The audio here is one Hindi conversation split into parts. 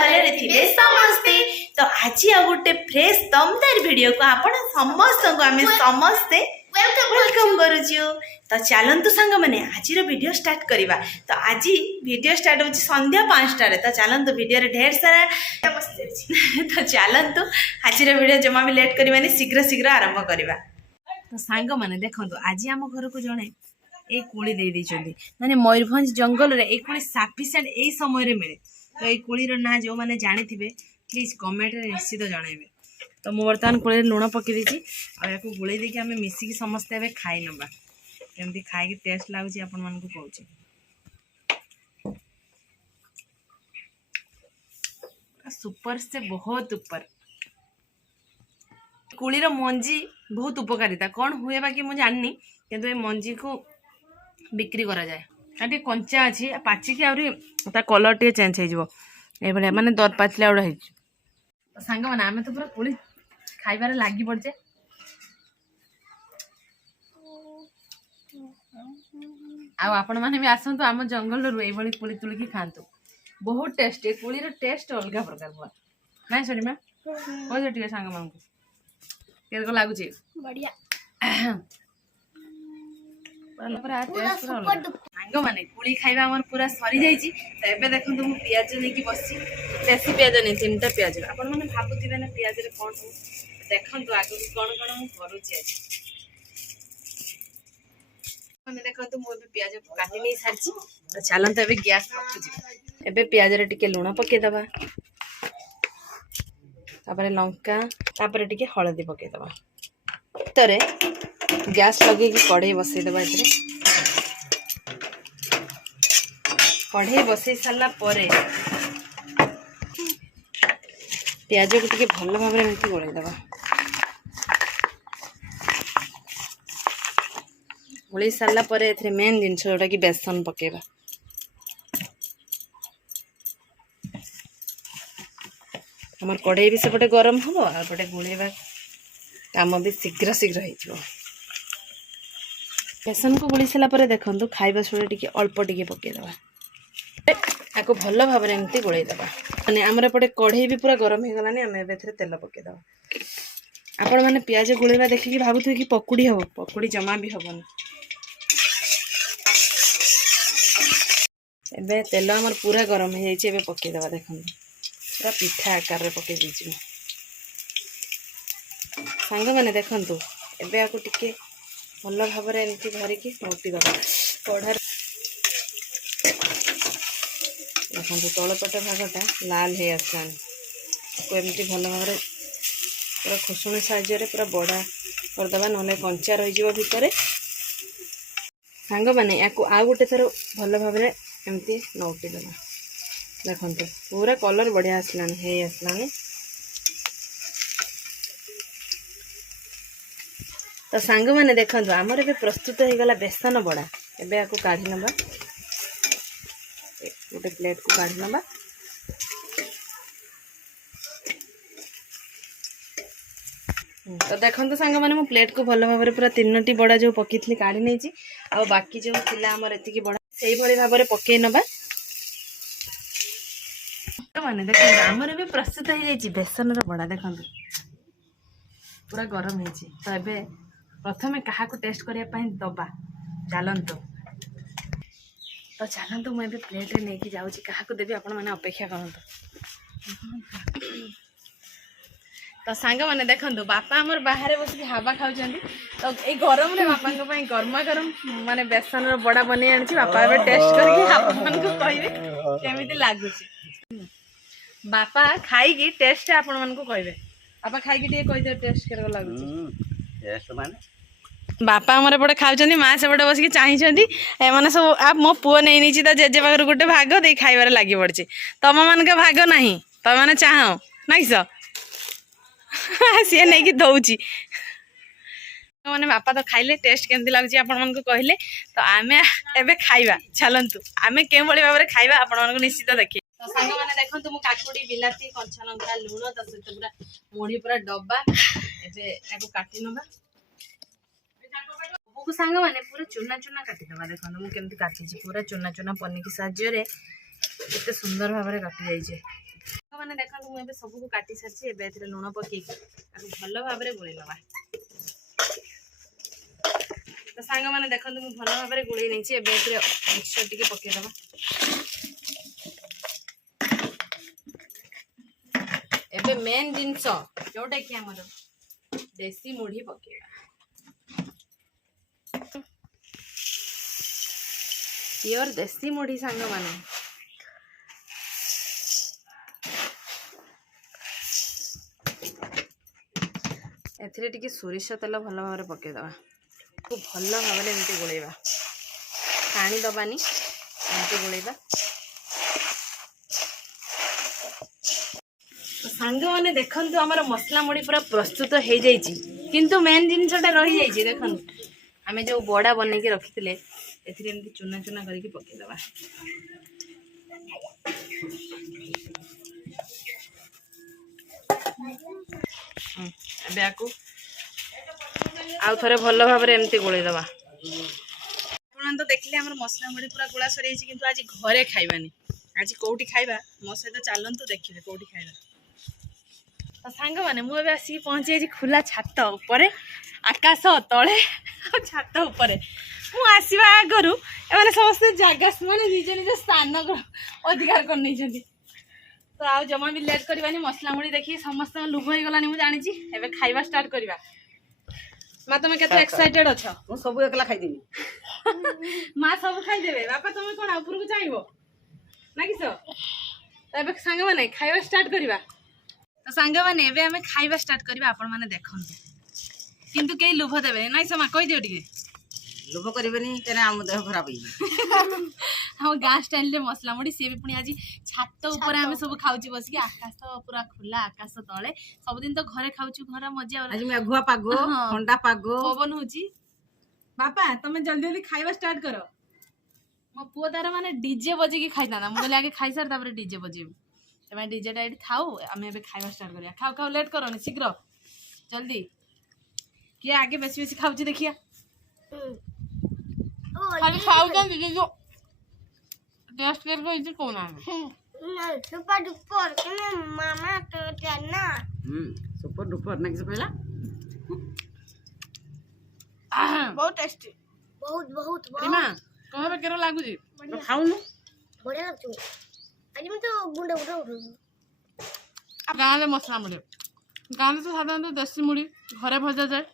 भले थे समस्ते। तो आज आ गोटे फ्रेश दमदार वीडियो को आपण समस्त को आमे समस्ते वेलकम करूछु। तो चलंतु सांग माने आज वीडियो स्टार्ट करिबा। तो आज वीडियो स्टार्ट होची संध्या 5 टा रे। तो चलंतु वीडियो रे ढेर सारा तो चलंतु आज वीडियो जमा भी लेट करबानी शीघ्र शीघ्र आरंभ करिबा। तो सांग माने देखंतु आज हम घर को जणे ए कोली दे दी माने मयूरभंज जंगल रे ए कोली सफिशिएंट ए समय रे मिले। तो ये कोली ना जो मैंने जानी थे प्लीज कमेंट रे निश्चित जनइबे। तो मु बर्तमान कोली लुण पकई देछि आ याको गुळै देकी आमे मिसिकी समस्त एबे खाइ नबा केमती खाइ के टेस्ट लागुची आपन मन को कहूची। सुपर से बहुत ऊपर कोली रो मंजी बहुत उपकारिता कौन हुए बाकी मु जाननी किंतु ए मंजी को बिक्री करा जाए टे कंचा अच्छी पाचिकी आहरी ता कलर टे चेंज हो भाया माने दर पाचिला गुड़ा हो सांग मैंने आम तो पूरा कोली खाइबार लगी पड़चे। आपण मैंने भी आसतु आम जंगल रू ये कोली तुलिकी खातु बहुत टेस्ट ये कोली टेस्ट अलग प्रकार हुआ ना सॉरी मैम कह टे सांग मान को लगुच बढ़िया सांग मैंने कोली खाइबा हमर पूरा सरी जाइए। तो एबे देखो मु पियाज नहीं बसी देसी पियाज नहीं 3टा पियाज आपण मैंने भावुवे ना पियाज रे कौन हो देखो आगे कौन कौन मु करुची आज मैंने देखो मु पियाज काटी नहीं सारी। तो चलते एबे गैस रखुची एबे पियाज रे टिके लुण पके दबा तापरे लंका तापरे टिके हळदी पके दबा तरे गैस लगे कढ़ई बसई दबा इतरे कढ़ई बसई सारा पर प्याज को टिके भल भाव में एमती गोलई दबा गोलई सारा पर एथरे मेन जिनस जोटा कि बेसन पकेबा हमर कढ़ई भी सेपटे गरम हम आ पटे गोलैबा काम भी शीघ्र शीघ्र हो। बेसन को गोली सारा पर देखो खाइबा सोड़े टिके अल्प टिके पकेदबा आपको भल भाव में एमती गोलई दबा माने आमर पटे कढ़ई भी पूरा गरम हो गलानी आम एबे तेल पकेदबा। आपण मैंने पियाज गोलैबा देखिकी भावुथे कि पकुड़ी हम पकुड़ी जमा भी हबन एबे तेल आमर पूरा गरम हो जाइए एबे पकेदबा देखो पूरा पिठा आकार रे पके दीजिए सांग मैंने देखंतु एबे आको टिके भल भाव में एमती धरिकी नोटी दबा कढ़ा देखो तलपट भागटा लाल हो आसान एमती भल भाव में पूरा खुशुणी साहाଯ୍य पूरा बड़ा करदबा ना कंचा रही भितर सांग मैंने या आउ गोटे थर भल भाव में एमती नोटी दबा देखो पूरा कलर बढ़िया आसलानी तो सांग मैंने देखो आमर ए प्रस्तुत हो गला बेसन बड़ा एबे या काढ़ी नबा गोटे प्लेट को काढ़ी नबा तो देखो सांग मैंने मो प्लेट को भल भाव में पूरा 3टी बड़ा जो पकी थी काढ़ी नहीं आ बाकी जो थिला हमर एतिकी बड़ा से भली भाव में पकई नबा मैंने देखो आमर भी प्रस्तुत हो जाइए बेसन बड़ा देखो पूरा गरम हो। तो एबे प्रथमे क्या टेस्ट करने दबा चलतु तो चलतु मुझे प्लेट रे नहीं जाऊँगी क्या देवी आपण मैंने अपेक्षा करतु। तो सांग मैंने देखो बापा आमर बाहर बस हावा खाऊँ तो ये गरम रे बापा गरमा गरम माने बेसन बड़ा बन आनी बापा ए टेस्ट करके कहे केमी लगुच बापा खाई टेस्ट आपण मन को कहे बापा खाई कही टेस्ट कर लगुच बापा आमर एपटे खाऊँ माँ सेपटे बसिक चाहिए मैंने सब आप मो पुओ नहीं जेजे पाखर गोटे भाग दे खाइबार लगी पड़ी तुम मान भाग ना तुम मैंने चाह नाई स सी नहीं दौची मैंने बापा तो खाइले टेस्ट केमती लगुच आपण मन को कहले। तो आम एबे खाइबा चलतु आम के भाव में खाइबा आपण मन को निश्चित देखिए। तो सांग मैंने देखो तुम काकुड़ी बिलाती कंचा लंका लुण तो सहित पूरा मुढ़ी पूरा डब्बा एबे काटी नबा को सांग मैंने पूरा चूना चूना काटिदबा देखो मुझे केमती काटी पूरा चूना चूना पनिकी साहाଯ୍य केते सुंदर भाव में काटी जाइए मैंने देखा मुझे सबको काटी सारी एवं लुण पकई भल भाव गोल नवा तो सांग मैंने देखो मुझे भल भाव गोल नहीं मिक्सचर टी पकईदबा एबे मेन जिनस जोटा कि आमर देसी मुढ़ी पकेगा प्योर देसी मुढ़ी सांग माने एथिरे टिके सोरिष तेल भल भाव पकईदबा भल भाव एमती गोलेबा पानी दबानी एमती गोलेबा सांग मैंने देखु आमर मसला मुड़ी पूरा प्रस्तुत हो जाइए किंतु मेन जिनसटा रही जाइए देखो आम जो बड़ा बन के रखी थे एमती चूना चूना करके पकईदबा आपको आउ थे भल भाव एमती गोलेदबा आप तो देखिले आम मसला मुड़ी पूरा गोला सरी किंतु आज घरे खाइबानी आज कौटी खाइबा मो सहित चलतु देखिए कौटी खाइबा तो सांग मैंने मुझे आसिक पहुँची जाइए खुला छात उपर आकाश तले छात उपर मुझा आगु एम समस्त जगह मैंने निज निज स्थान अधिकार कर नहीं तो आ जमा भी लेट करवानी मसला मुड़ी देखिए समस्त लुभ हो गलानी मुझे जानी एवं खाइबा स्टार्ट करवा माँ तुम केते एक्साइटेड अच्छ सब एकला खाईदेवी माँ सब खाईदेवे बापा तुम कौन ऊपर को चाहिए ना किस तो सांग मैंने खाइबा स्टार्ट करवा तो सांग मैंने एवं आम खाइबा स्टार्ट करवा आपण मैंने देखते किंतु कई लोभ देवे ना समा कही दियो टिके लोभ करेनि तेरे आम देह खराब होई हम गाँ स्टाइल रे मसला मुड़ी सी भी पुणी आज छात ऊपर आम सब खाऊची बसिक आकाश पूरा खुला आकाश तले सबुदिन तो घरे खाऊछु घर मजा आज मेघुआ पागो ठंडा पागो पवन होची बापा तुम जल्दी जल्दी खाइबा स्टार्ट करो मो पुओ तार माने डीजे बजेकी खाइता मुझे आगे खाई सार तापर डीजे बजेबू तमे डीजेटा ये थाऊ आम ए खाइबा स्टार्ट करिया खाओ खाओ लेट करोनी शीघ्र जल्दी किए आगे बेसी बेसी खाऊची देखिया खाली खाऊ जो टेस्ट करके इसे कौन आ सुपर डुपर के मामा तो ना सुपर डुपर ना किस कहला बहुत टेस्टी बहुत बहुत रीमा कहाँ पे केरो लागू जी तो खाऊनु बढ़िया लगछ आज मैं तो गुंडा उठा उठा गाँव मसला मुड़ी गाँव तो साधारण देसी मुड़ी घरे भजा जाए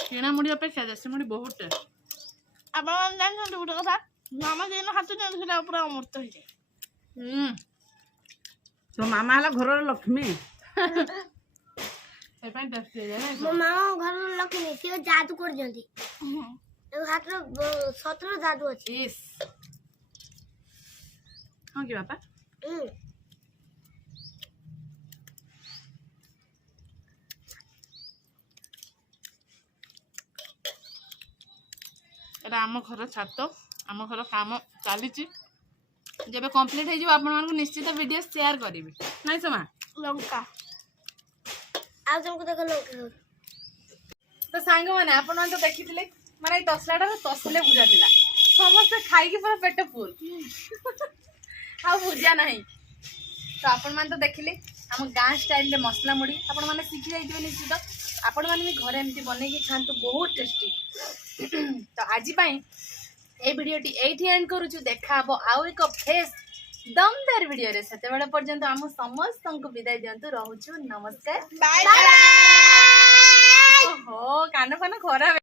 किणा मुड़ी अपेक्षा देसी मुड़ी बहुत टेस्ट आप जानते गोटे कथा मामा जेन हाथ दिखाते पूरा अमृत हो जाए तो मामा हला घर लक्ष्मी मो मामा घर लक्ष्मी से जादू कर जंदी हाथ सतर जादू अछि इस हाँ कि बापा एटा आम घर छात आम घर काम चली जब कंप्लीट हो आप निश्चित वीडियो शेयर करी नाई समा लंका आ तुमको देखो लंका तो सांग मैंने आप तो देखी माने तसलाटा तसले बुझा था समस्ते खाई पूरा पेट फुल आ बुझा ना तो आपण मैंने तो देखिले आम गाँ स्टाइल मसला मुड़ी आपण मैंने शिखी जाइए निश्चित आपण मैंने भी घरे एमती बनई खातु बहुत टेस्टी तो आज ए वीडियोटी एठी एंड करूछु देखा हबो आउ एक फ्रेश दमदार वीडियो रे सेते बेले पर्यंत हम समस्त को विदाई दियंतु रहूछु नमस्कार बाय बाय ओहो कान फान खराब